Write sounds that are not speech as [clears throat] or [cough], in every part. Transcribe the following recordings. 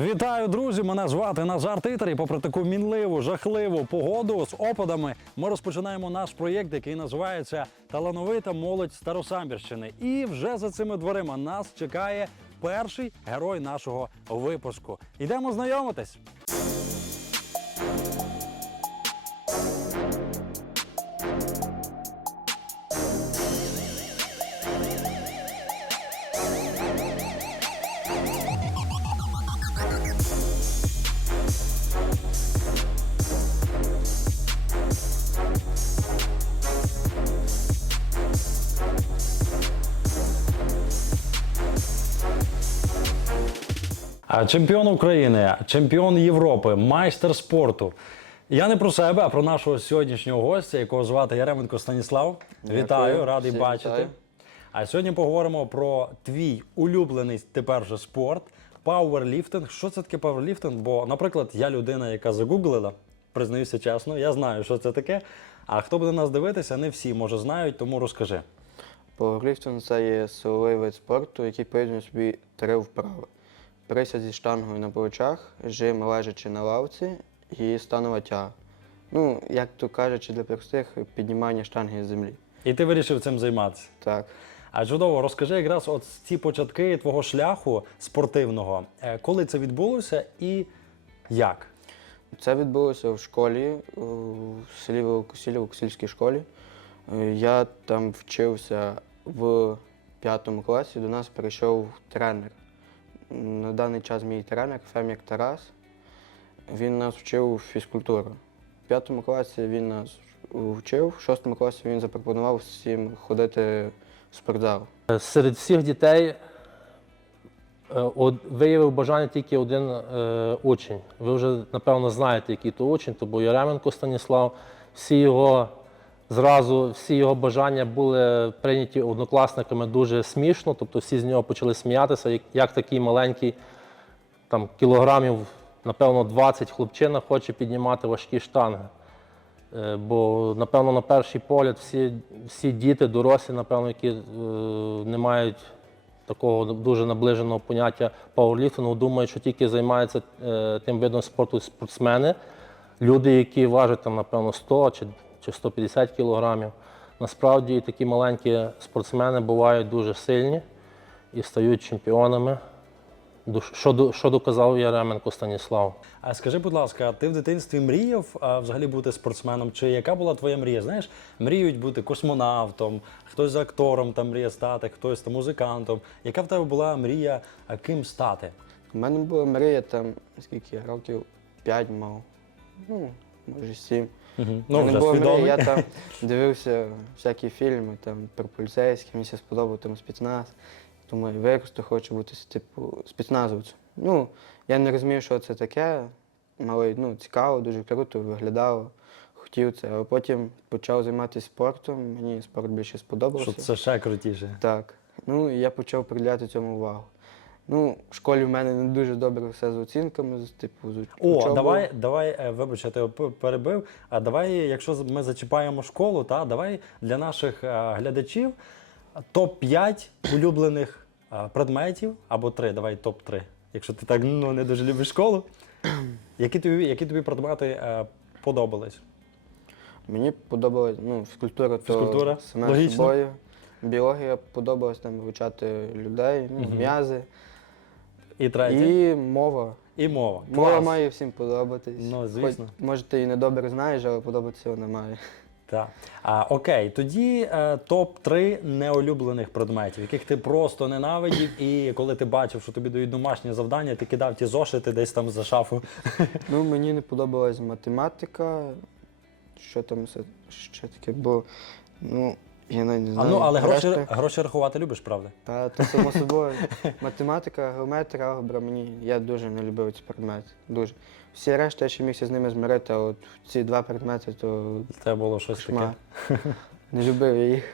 Вітаю, друзі! Мене звати Назар Титер. І попри таку мінливу, жахливу погоду з опадами, ми розпочинаємо наш проєкт, який називається Талановита молодь Старосамбірщини. І вже за цими дверима нас чекає перший герой нашого випуску. Йдемо знайомитись. Чемпіон України, чемпіон Європи, майстер спорту. Я не про себе, а про нашого сьогоднішнього гостя, якого звати Яременко Станіслав. Дякую. Вітаю, радий Всіх бачити. вітаю. А сьогодні поговоримо про твій улюблений тепер же спорт пауерліфтинг. Що це таке пауерліфтинг? Бо, наприклад, я людина, яка загуглила, признаюся чесно, я знаю, що це таке. А хто буде нас дивитися, не всі може знають, тому розкажи. Пауерліфтинг – це є силовий вид спорту, який поєднує собі три вправи. Присяд зі штангою на плечах, жим лежачи на лавці і станова тяга. Ну, як то кажучи, для простих піднімання штанги з землі. І ти вирішив цим займатися. Так. А чудово, розкажи якраз от ці початки твого шляху спортивного. Е, Коли це відбулося і як? Це відбулося в школі, у селі Великосілі, в Косільській школі. Е, Я там вчився в п'ятому класі, до нас прийшов тренер. На даний час мій тренер Фемік Тарас. Він нас вчив фізкультуру. В п'ятому класі він нас вчив, в шостому класі він запропонував всім ходити в спортзал. Серед всіх дітей е, виявив бажання тільки один е, учень. Ви вже, напевно, знаєте, який то учень, то був Яременко Станіслав. Всі його зразу, всі його бажання були прийняті однокласниками дуже смішно, тобто всі з нього почали сміятися, як, такий маленький там, кілограмів, напевно, 20 хлопчина хоче піднімати важкі штанги. Е, Бо, напевно, на перший погляд всі, всі діти, дорослі, напевно, які е, не мають такого дуже наближеного поняття пауерліфтингу, думають, що тільки займаються е, тим видом спорту спортсмени, люди, які важать там, напевно, 100 чи, чи 150 кілограмів. Насправді такі маленькі спортсмени бувають дуже сильні і стають чемпіонами. Що, що доказав Яременко Станіслав. А скажи, будь ласка, ти в дитинстві мріяв а, взагалі бути спортсменом? Чи яка була твоя мрія? Знаєш, мріють бути космонавтом, хтось актором там мріє стати, хтось там музикантом. Яка в тебе була мрія, а ким стати? У мене була мрія там, скільки я років 5 мав, ну, може 7. Угу. Ну, вже мрія, свідомий. я там дивився всякі фільми там, про поліцейських, мені все сподобав там спецназ. Думаю, виросту, хочу бути типу, спецназовцем. Ну, я не розумів, що це таке, але ну, цікаво, дуже круто виглядало. Хотів це, а потім почав займатися спортом, мені спорт більше сподобався. Що це ще крутіше. Так. Ну і я почав приділяти цьому увагу. Ну, в школі в мене не дуже добре все з оцінками, з типу з О, учобою. давай, давай, е, вибач, я тебе п- перебив. А давай, якщо з- ми зачіпаємо школу, та давай для наших е, глядачів топ-5 улюблених е, предметів або три, давай топ-3. Якщо ти так ну, не дуже любиш школу. [clears throat] Які тобі, які тобі предмети е, подобались? Мені подобалась ну, фізкультура, Фізкультура, саме логічно. собою. Біологія подобалась там вивчати людей, ну, м'язи. І третє? І мова. І мова. Мова Клас. має всім подобатись. Ну, звісно. Хоч, може, ти і не добре знаєш, але подобатися вона має. Так. А, окей, тоді е, топ-3 неулюблених предметів, яких ти просто ненавидів, і коли ти бачив, що тобі дають домашнє завдання, ти кидав ті зошити десь там за шафу. Ну, мені не подобалась математика. Що там все ще таке було. Ну, я навіть не А знаю. ну, але гроші, Решта- гроші рахувати любиш, правда? Та то само [laughs] собою. Математика, геометрія, алгебра мені. Я дуже не любив ці предмети. Дуже. Всі решта я ще мігся з ними змирити, а от ці два предмети, то Це було щось кошмар. таке. Не любив я їх.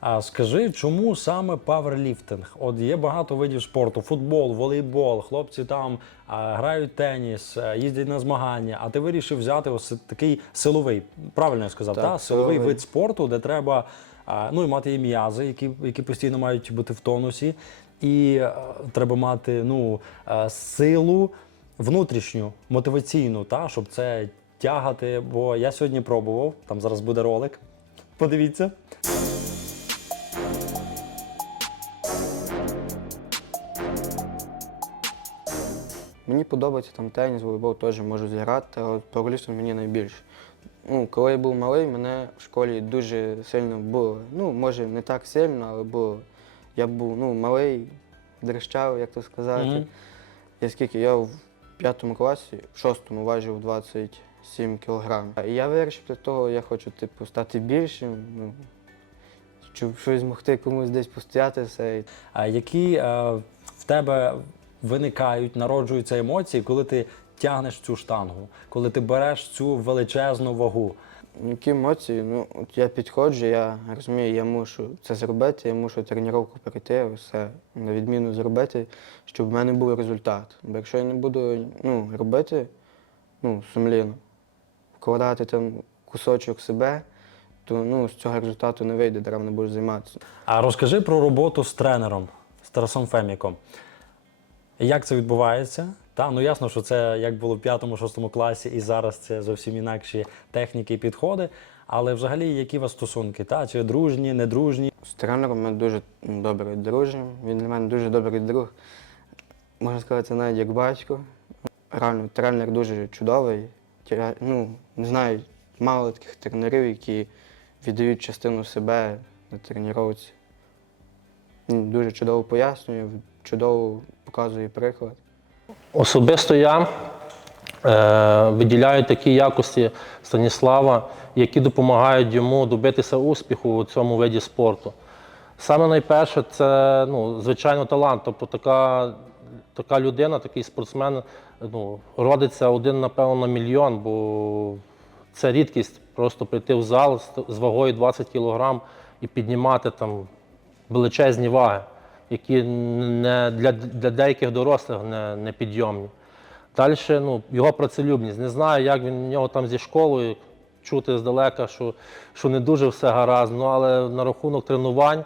А скажи, чому саме паверліфтинг? От є багато видів спорту: футбол, волейбол, хлопці там а, грають теніс, а, їздять на змагання. А ти вирішив взяти ось такий силовий, правильно я сказав, Так, та? силовий силовий. вид спорту, де треба ну, і мати і м'язи, які, які постійно мають бути в тонусі, і е, треба мати ну, е, силу. внутрішню мотиваційну, та, щоб це тягати. Бо я сьогодні пробував, там зараз буде ролик. Подивіться. Мені подобається там теніс, волейбол теж можу зіграти, але пауерліфтинг мені найбільше. Ну, коли я був малий, мене в школі дуже сильно було. Ну, може, не так сильно, але було. Я був ну, малий, дрищав, як то сказати. Мгм. Я скільки? Я в п'ятому класі, в шостому важив 27 кілограм. І я вирішив для того, я хочу типу, стати більшим, ну, щоб щось змогти комусь десь постояти все. А які е, в тебе виникають, народжуються емоції, коли ти тягнеш цю штангу, коли ти береш цю величезну вагу? Які емоції? Ну, от я підходжу, я розумію, я мушу це зробити, я мушу тренування перейти, все на відміну зробити, щоб в мене був результат. Бо якщо я не буду ну, робити ну, сумлінно, вкладати там кусочок себе, то ну, з цього результату не вийде, даремно будеш займатися. А розкажи про роботу з тренером, з Тарасом Феміком. Як це відбувається? Та, ну ясно, що це як було в 5-6 класі, і зараз це зовсім інакші техніки і підходи. Але взагалі, які у вас стосунки? Та? Чи дружні, недружні? З тренером ми дуже добре дружимо. Він для мене дуже добрий друг. Можна сказати, навіть як батько. Реально, тренер дуже чудовий. Ну, не знаю, мало таких тренерів, які віддають частину себе на. Він дуже чудово пояснює, чудово показує приклад. Особисто я е, виділяю такі якості Станіслава, які допомагають йому добитися успіху у цьому виді спорту. Саме найперше це ну, звичайно талант. Тобто така, така людина, такий спортсмен ну, родиться один, напевно, на мільйон, бо це рідкість просто прийти в зал з- вагою 20 кг і піднімати там величезні ваги, які не, для, для деяких дорослих не, не підйомні. Далі ну, його працелюбність. Не знаю, як він в нього там зі школою чути здалека, що, що не дуже все гаразд. Ну, але на рахунок тренувань е,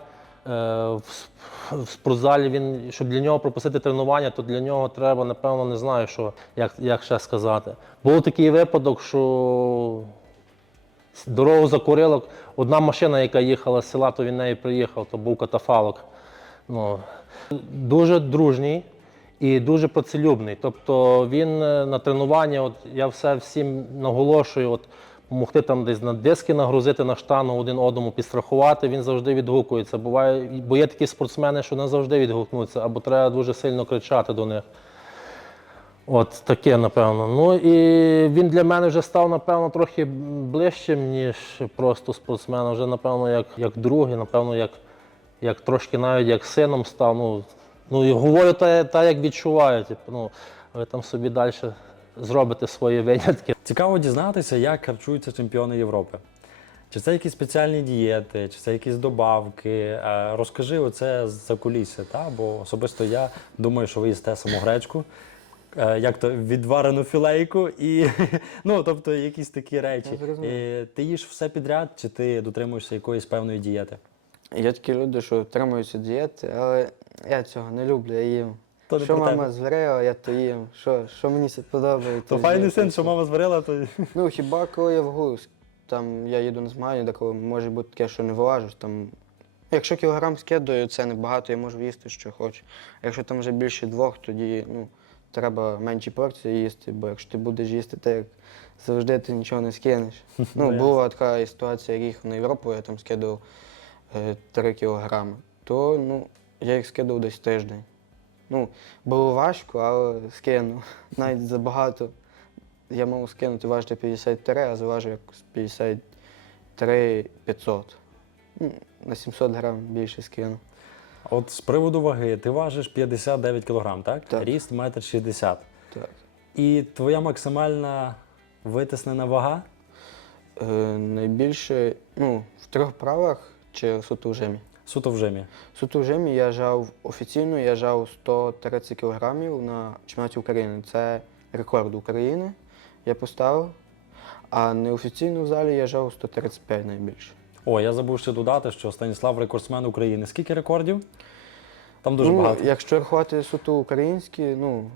в, в спортзалі він, щоб для нього пропустити тренування, то для нього треба, напевно, не знаю, що, як, як ще сказати. Був такий випадок, що дорогу закурило. Одна машина, яка їхала з села, то він нею приїхав, то був катафалок. Ну, дуже дружній і дуже працелюбний. Тобто він е, на тренуванні, от я все всім наголошую, от могти там десь на диски нагрузити на штану один одному підстрахувати, він завжди відгукується. Буває, бо є такі спортсмени, що не завжди відгукнуться, або треба дуже сильно кричати до них. От таке, напевно. Ну і він для мене вже став, напевно, трохи ближчим, ніж просто спортсмен. Вже, напевно, як, як другий, напевно, як, як трошки навіть як сином став. Ну, ну і говорю та, та як відчуваю. Типу, ну, ви там собі далі зробите свої винятки. Цікаво дізнатися, як харчуються чемпіони Європи. Чи це якісь спеціальні дієти, чи це якісь добавки? Е, Розкажи оце за кулісся, та? бо особисто я думаю, що ви їсте саму гречку, е, як то відварену філейку, і [laughs] ну, тобто якісь такі речі. Е, Ти їш все підряд, чи ти дотримуєшся якоїсь певної дієти? Є такі люди, що тримаються дієти, але я цього не люблю, я їм. То не що про мама зварила, я то їм. Що, що мені це подобається. То файний син, що мама зварила, то Ну, хіба коли я вагу, там я їду на змагання, де коли може бути таке, що не вилажу, там. Якщо кілограм скидаю, це небагато, я можу їсти, що хочу. А якщо там вже більше двох, тоді ну, треба менші порції їсти, бо якщо ти будеш їсти так, як завжди ти нічого не скинеш. [laughs] Ну, була така ситуація, як їхав на Європу, я там скидав е, 3 кілограми, то ну, я їх скидав десь тиждень. Ну, було важко, але скинув. [laughs] Навіть забагато. Я мав скинути важити 53, а зважив якось 53 500. Ну, На 700 грам більше скинув. от з приводу ваги, ти важиш 59 кг, так? Так. Ріст 1,60 м. Так. І твоя максимальна витиснена вага Е, найбільше, ну, в трьох правах чи суто в жимі. суто в жимі. Суто в жимі я жав офіційно, я жав 130 кілограмів на чемпіонаті України. Це рекорд України. Я поставив. А неофіційно в залі я жав 135 найбільше. О, я забув ще додати, що Станіслав рекордсмен України. Скільки рекордів? Там дуже ну, багато. Якщо рахувати суто українські, ну,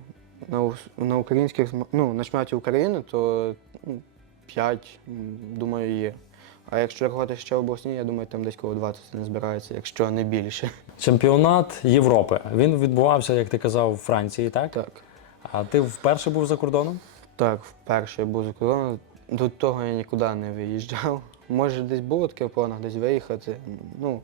на, на українських ну, на чемпіонаті України, то 5, думаю, є. А якщо рахувати ще обласні, я думаю, там десь коло 20 не збирається, якщо не більше. Чемпіонат Європи. Він відбувався, як ти казав, у Франції, так? Так. А ти вперше був за кордоном? Так, вперше я був за кордоном. До того я нікуди не виїжджав. Може, десь було таке в планах десь виїхати. Ну,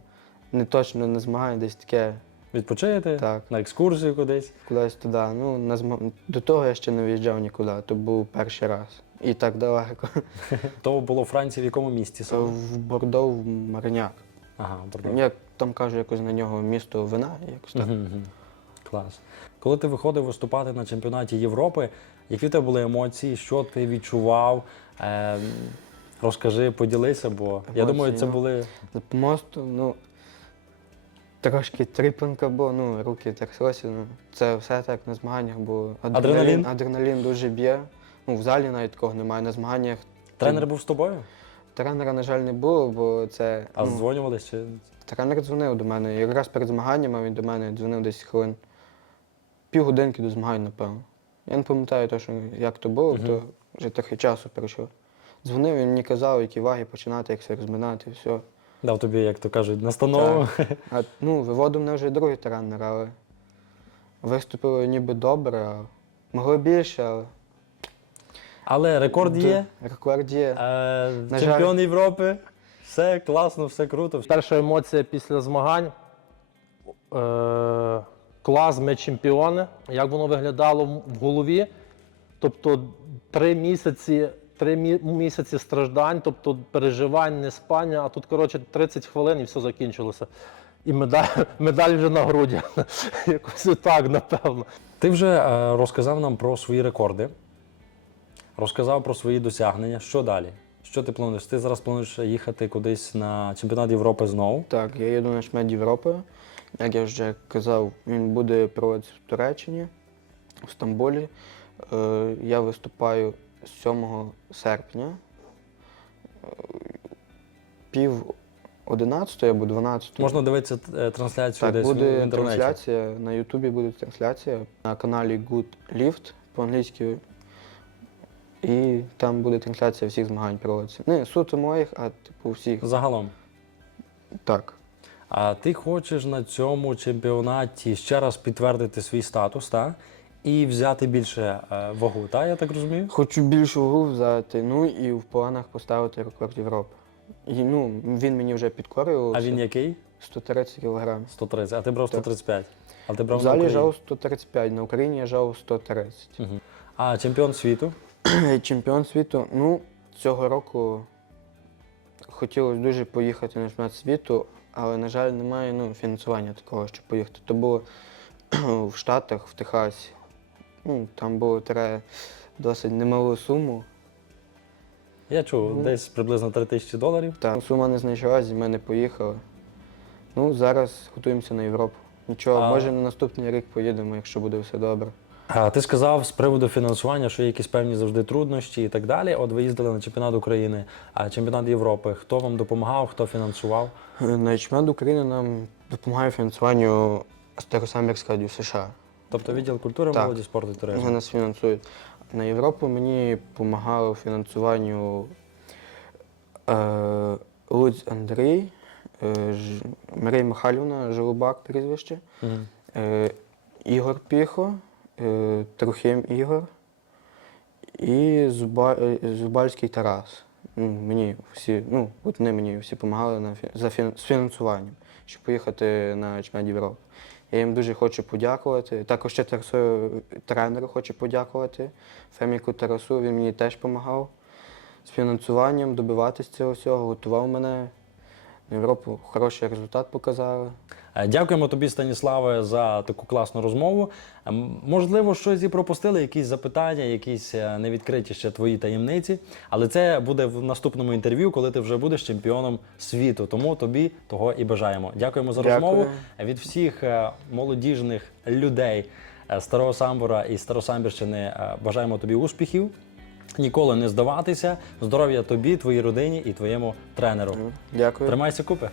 не точно на змагання, десь таке Відпочити? Так. На екскурсію кудись? кудись туди. Ну, на зма... До того я ще не виїжджав нікуди, то був перший раз. І так далеко. [laughs] То було у Франції в якому місті саме? В Бордо, в Мариняк. Ага, Бордо. Як там кажуть, якось на нього місто вина, якось так. Мгм, мгм. Клас. Коли ти виходив виступати на чемпіонаті Європи, які в тебе були емоції, що ти відчував? Е, розкажи, поділися, бо я думаю, це ну, були За ну, трошки тріпанка була, ну, руки тряслися. Ну, це все так на змаганнях було. Адреналін? Адреналін дуже б'є. Ну, в залі навіть такого немає. На змаганнях тренер був з тобою? тренера, на жаль, не було, бо це. А ну, дзвонювались чи Тренер дзвонив до мене. Якраз перед змаганнями він до мене дзвонив десь хвилин півгодинки до змагань, напевно. Я не пам'ятаю точно, як то було, то вже трохи часу пройшло. Дзвонив, він мені казав, які ваги починати, як все розминати, все. дав тобі, як то кажуть, настанову? А ну, виводив мене вже другий тренер, але виступили ніби добре, а могли більше, але Але рекорд є. рекорд є. Е, На чемпіон Європи. Все класно, все круто. Перша емоція після змагань. Е, клас, ми чемпіони. Як воно виглядало в голові? Тобто три місяці, три місяці страждань, тобто переживань, не спання, а тут, коротше, 30 хвилин і все закінчилося. І медаль, [laughs] медаль вже на груді. [laughs] Якось так, напевно. Ти вже е, розказав нам про свої рекорди, розказав про свої досягнення. Що далі? Що ти плануєш? Ти зараз плануєш їхати кудись на чемпіонат Європи знову? Так, я їду на чемпіонат Європи. Як я вже казав, він буде проводитися в Туреччині, в Стамбулі. Е, Я виступаю 7 серпня. Е, Пів 11 або 12. Можна дивитися е, трансляцію так, десь в буде інтернеті. трансляція. На Ютубі буде трансляція на каналі Good Lift по-англійськи. І там буде трансляція всіх змагань проводитися. Не суто моїх, а типу всіх. Загалом. Так. А ти хочеш на цьому чемпіонаті ще раз підтвердити свій статус, та? І взяти більше е, вагу, та? Я так розумію? Хочу більшу вагу взяти, ну і в планах поставити рекорд Європи. І, ну, він мені вже підкорював. А він який? 130 кг. 130, а ти брав Так. 135. А ти брав В на залі Україні. жав 135, на Україні я жав 130. Мгм. А чемпіон світу? [clears throat] Чемпіон світу, ну, цього року хотілося дуже поїхати на чемпіонат світу, але, на жаль, немає ну, фінансування такого, щоб поїхати. То було [clears throat] в Штатах, в Техасі. Ну, там було треба досить немалу суму. Я чув, Ну. десь приблизно 3 тисячі доларів. Так, сума не знайшлась, ми не поїхали. Ну, зараз готуємося на Європу. Нічого, А- може на наступний рік поїдемо, якщо буде все добре. А ти сказав з приводу фінансування, що є якісь певні завжди труднощі і так далі. От ви їздили на чемпіонат України, а чемпіонат Європи. Хто вам допомагав, хто фінансував? На чемпіонат України нам допомагає фінансуванню Старосамбірська радіо США. Тобто відділ культури, Так. молоді, спорту і Вони нас фінансують. На Європу мені допомагав фінансуванню е, Луць Андрій, е, Ж- Марія Михайлівна, Жолобак прізвище, Мгм. е, Ігор Піхо, е, Трухим Ігор і Зуба, е, Зубальський Тарас. Ну, мені всі, ну, от вони мені всі допомагали на, за фін, з фінансуванням, щоб поїхати на чемпіонат Європи. Я їм дуже хочу подякувати. Також ще Тарасу тренеру хочу подякувати. Феміку Тарасу, він мені теж допомагав з фінансуванням, добиватися цього всього, готував мене. Європу хороший результат показали. Е, Дякуємо тобі, Станіславе, за таку класну розмову. Ем, Можливо, щось і пропустили, якісь запитання, якісь е, невідкриті ще твої таємниці. Але це буде в наступному інтерв'ю, коли ти вже будеш чемпіоном світу. Тому тобі того і бажаємо. Дякуємо за Дякую. розмову. Від всіх е, молодіжних людей Старого Самбора і Старосамбірщини бажаємо тобі успіхів. Ніколи не здаватися. Здоров'я тобі, твоїй родині і твоєму тренеру. Дякую. Тримайся купи.